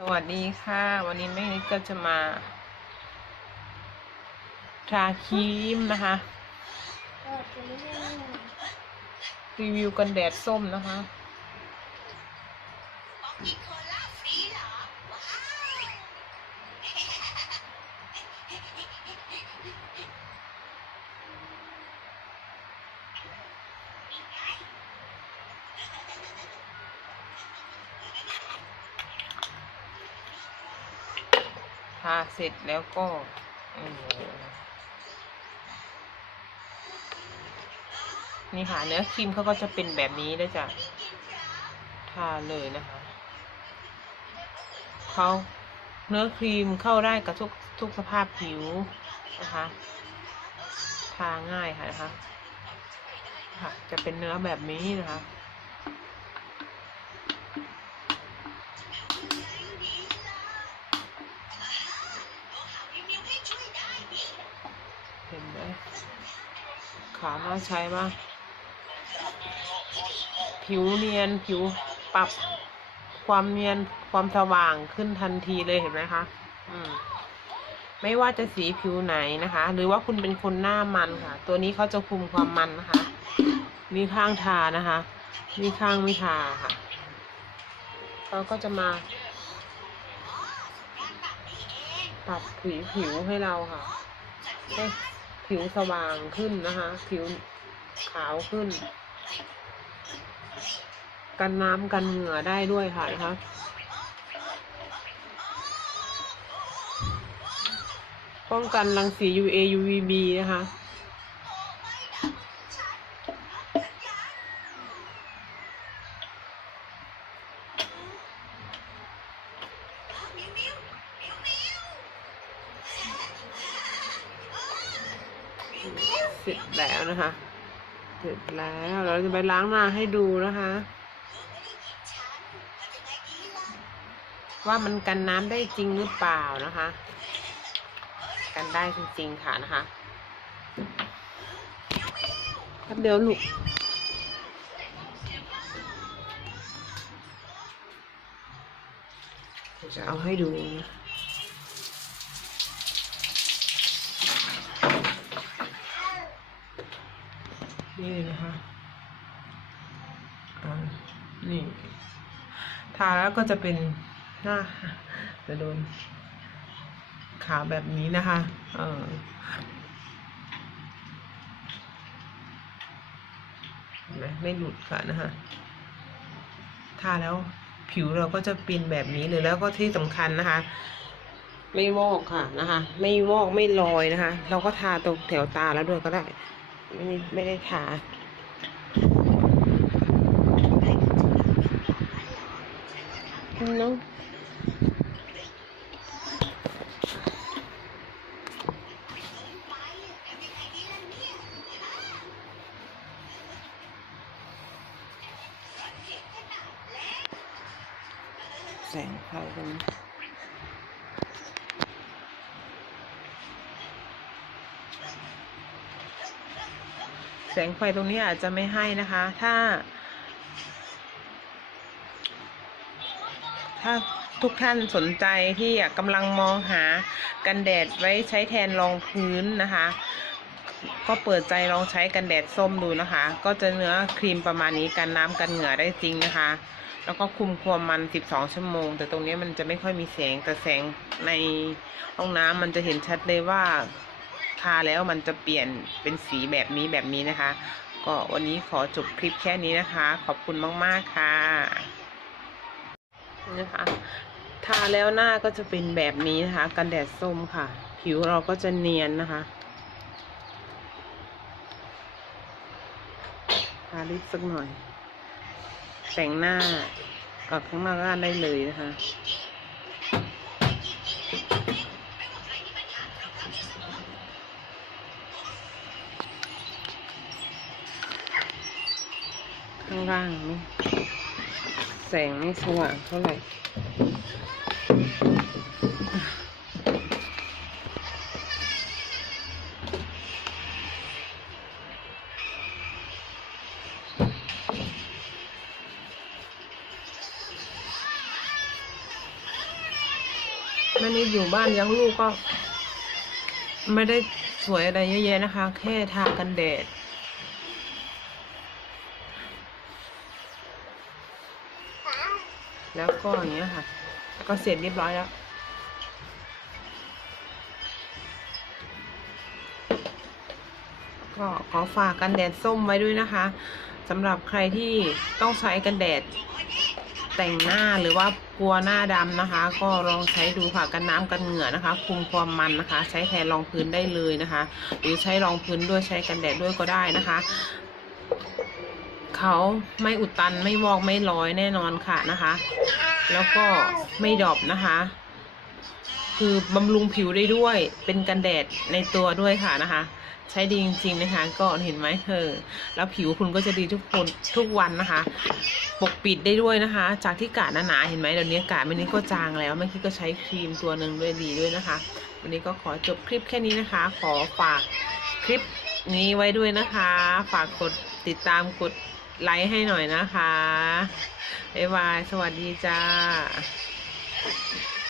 สวัสดีค่ะ วันนี้แม่นิดก็จะมา ทาครีมนะคะ รีวิวกันแดดส้มนะคะ ทาเสร็จแล้วก็นี่ค่ะเนื้อครีมเขาก็จะเป็นแบบนี้ด้วยจ้ะทาเลยนะคะเขาเนื้อครีมเข้าได้กับทุกทุกสภาพผิวนะคะทาง่ายค่ะนะคะ ค่ะ จะเป็นเนื้อแบบนี้นะคะ ขาน่าใช้มาก ผิวเนียนผิวปรับความเนียนความสว่างขึ้นทันทีเลยเห็นไหมคะ อืม ไม่ว่าจะสีผิวไหนนะคะ หรือว่าคุณเป็นคนหน้ามันค่ะ ตัวนี้เขาจะคุมความมันนะคะ มีข้างทานะคะ มีข้างไม่ทาค่ะเขาก็จะมาปรับผิวผิวให้เราค่ะ ผิวสว่างขึ้นนะคะ ผิวขาวขึ้น กันน้ำกันเหงื่อได้ด้วยค่ะนะคะป้องกันรังสี UA UVB นะคะ เสร็จแล้วนะคะ เสร็จแล้วเราจะไปล้างหน้าให้ดูนะคะ ว่ามันกันน้ำได้จริงหรือเปล่านะคะ กันได้จริงๆค่ะนะคะแป๊บเดียวลูกจะเอาให้ดูนะ นี่เลยนะคะอ่านี่ทาแล้วก็จะเป็นหน้าจะโดนขาวแบบนี้นะคะเออเห็นไมไม่หลุดค่ะนะคะทาแล้วผิวเราก็จะเป็นแบบนี้เลยแล้วก็ที่สำคัญนะคะ ไม่วอกค่ะนะคะ ไม่วอกไม่ลอยนะคะ เราก็ทาตรงแถวตาแล้วด้วยก็ได้ ไม่ได้ไม่ได้ทาเนาะแสงไฟตรงนี้ แสงไฟตรงนี้อาจจะไม่ให้นะคะ ถ้า ถ้าทุกท่านสนใจที่อยากกำลังมองหากันแดดไว้ใช้แทนรองพื้นนะคะ ก็เปิดใจลองใช้กันแดดส้มดูนะคะ ก็จะเนื้อครีมประมาณนี้กันน้ำกันเหงื่อได้จริงนะคะ แล้วก็คุมความมัน 12 ชั่วโมง แต่ตรงนี้มันจะไม่ค่อยมีแสงแต่แสงในห้องน้ำมันจะเห็นชัดเลยว่าาแล้วมันจะเปลี่ยนเป็นสีแบบนี้แบบนี้นะคะ ก็วันนี้ขอจบคลิปแค่นี้นะคะ ขอบคุณมาก ๆ ค่ะนะคะ ทาแล้วหน้าก็จะเป็นแบบนี้นะคะ กันแดดส้มค่ะ ผิวเราก็จะเนียนนะคะทาลิปสักหน่อย แต่งหน้ากับข้างหน้าก็ได้เลยนะคะ ข้างล่างนี่แสงไม่สว่างเท่าไหร่ม่นิดอยู่บ้านเลี้ยงลูกก็ ไม่ได้สวยอะไรเยอะแยะนะคะ แค่ทากันแดด แล้วก็อย่างเงี้ยค่ะก็เสร็จเรียบร้อยแล้ว ก็ขอฝากกันแดดส้มไว้ด้วยนะคะสำหรับใครที่ต้องใช้กันแดดแต่งหน้าหรือว่ากลัวหน้าดำนะคะ ก็ลองใช้ดูค่ะกันน้ำกันเหงื่อนะคะ คุมความมันนะคะ ใช้แทนรองพื้นได้เลยนะคะ หรือใช้รองพื้นด้วยใช้กันแดดด้วยก็ได้นะคะ เขาไม่อุดตันไม่วอกไม่ร้อยแน่นอนค่ะนะคะ แล้วก็ไม่ดรอปนะคะ คือบำรุงผิวได้ด้วยเป็นกันแดดในตัวด้วยค่ะนะคะ ใช้ดีจริง ๆนะคะ ก็เห็นไหมเออแล้วผิวคุณก็จะดีทุกคนทุกวันนะคะ ปกปิดได้ด้วยนะคะ จากที่กาดหนาๆเห็นไหมเดี๋ยวนี้กาดมันนี้ก็จางแล้วเมื่อกี้ก็ใช้ครีมตัวหนึ่งด้วยดีด้วยนะคะ วันนี้ก็ขอจบคลิปแค่นี้นะคะ ขอฝากคลิปนี้ไว้ด้วยนะคะ ฝากกดติดตามกด ไลค์ให้หน่อยนะคะ บ๊ายบาย สวัสดีจ้า